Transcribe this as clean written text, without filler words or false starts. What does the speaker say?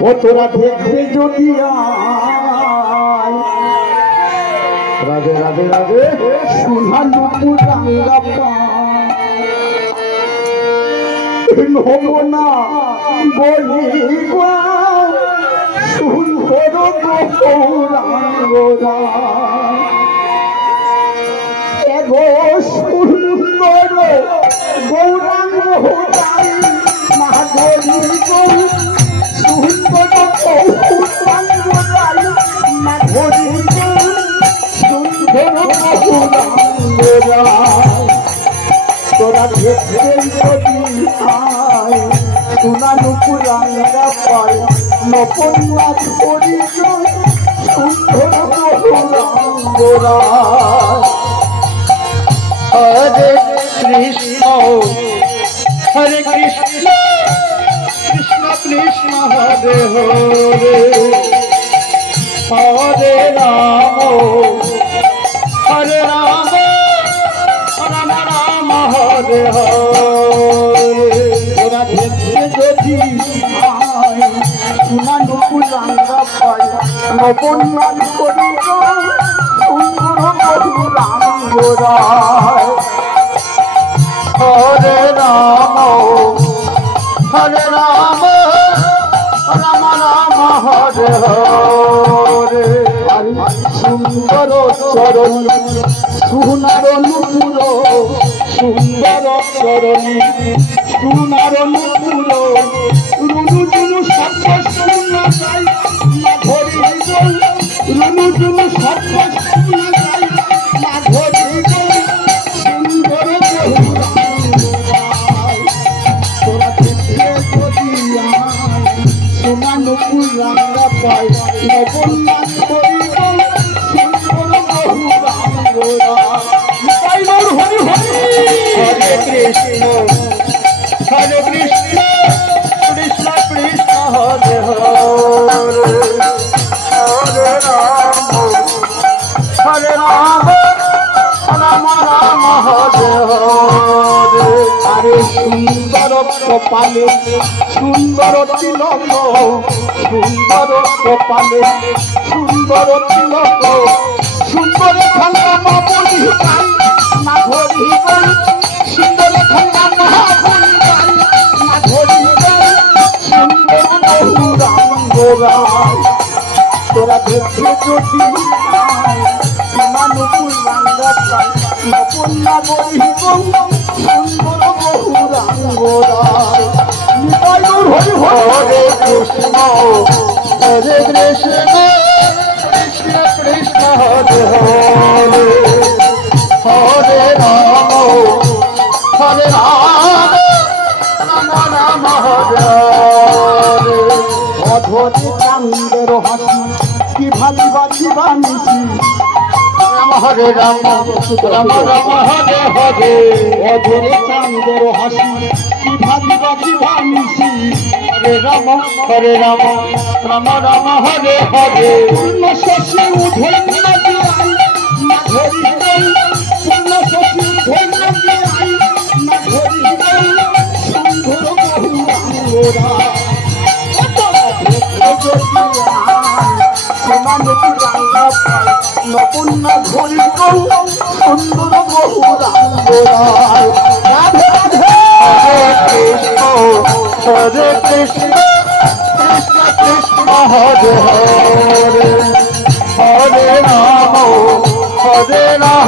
ও তোরা দেখতে যদি রাধে রাধে রাধে সোনা নুপুর রাঙ্গা হব না বলি সুন্দর গৌরাঙ্গরা এগো সুন্দর গৌরাঙ্গ মাধবী সুন্দর গৌরাঙ্গরাই মাধবী সুন্দর গৌরাঙ্গরা তোরা দেখতে যদি আয় সোনা নুপুর রাঙ্গা পায় নপন্নাথ পরিচয় সুন্দর গৌরাঙ্গরা হরে কৃষ্ণ হরে কৃষ্ণ কৃষ্ণ কৃষ্ণ হরে হরে হরে রাম রাম রাম হরে হরে তোরা দেখতে যদি আয় সোনা নুপুর রাঙ্গা পায় নপন্নাথ পরিচয় সুন্দর গৌরাঙ্গরা হরে রাম রাম রাম হরে হরে সুন্দর চরণ সোনার নুপুর সুন্দর চরণ সোনার নুপুর রুনু জুনু শব্দ শোনা যায় মাধবী রুনু জুনু শব্দ শোনা যায় মাধবী সুন্দর তোরা দেখতে যদি সোনা নুপুর রাঙ্গা পায় নবন্যাস করিব সুন্দর গৌরাঙ্গরা হরি হরি হরে কৃষ্ণ কৃষ্ণ কৃষ্ণ হরে হরে হরে রাম রাম রাম হরে হরে আরে সুন্দর কপালে সুন্দর তিলক সুন্দর কপালে সুন্দর তিলক সুন্দর খাঙ্গা মামনি না ধরি সুন্দর খাঙ্গা মহাবনি না ধরি সুন্দর গৌরাঙ্গরা তোরা দেখতে যদি সোনা নুপুর রাঙ্গা পায় নপন্না বলি সুন্দর গৌরাঙ্গরা নিতাই গৌর হরি হরে কৃষ্ণ কৃষ্ণ কৃষ্ণ হরে হরে হরে রাম রাম রাম হরে হরে অধরে চান্দের হাসি কি ভালিবা জীবানিসি হরে রাম রাম রাম হরে হরে অধরে চান্দের হাসি কি ভালিবা জীবানিসি হরে রাম রাম রাম হরে হরে পূর্ণ শশী উধে নদী আই না ধরি পূর্ণ শশী উধে নদী আই না ধরি সুন্দর গৌরাঙ্গরা সোনা নুপুর রাঙ্গা পায় নপন্না ধরি সুন্দর গৌরাঙ্গরা রাধে রাধে হরে কৃষ্ণ কৃষ্ণ হরে হরে হরে রাম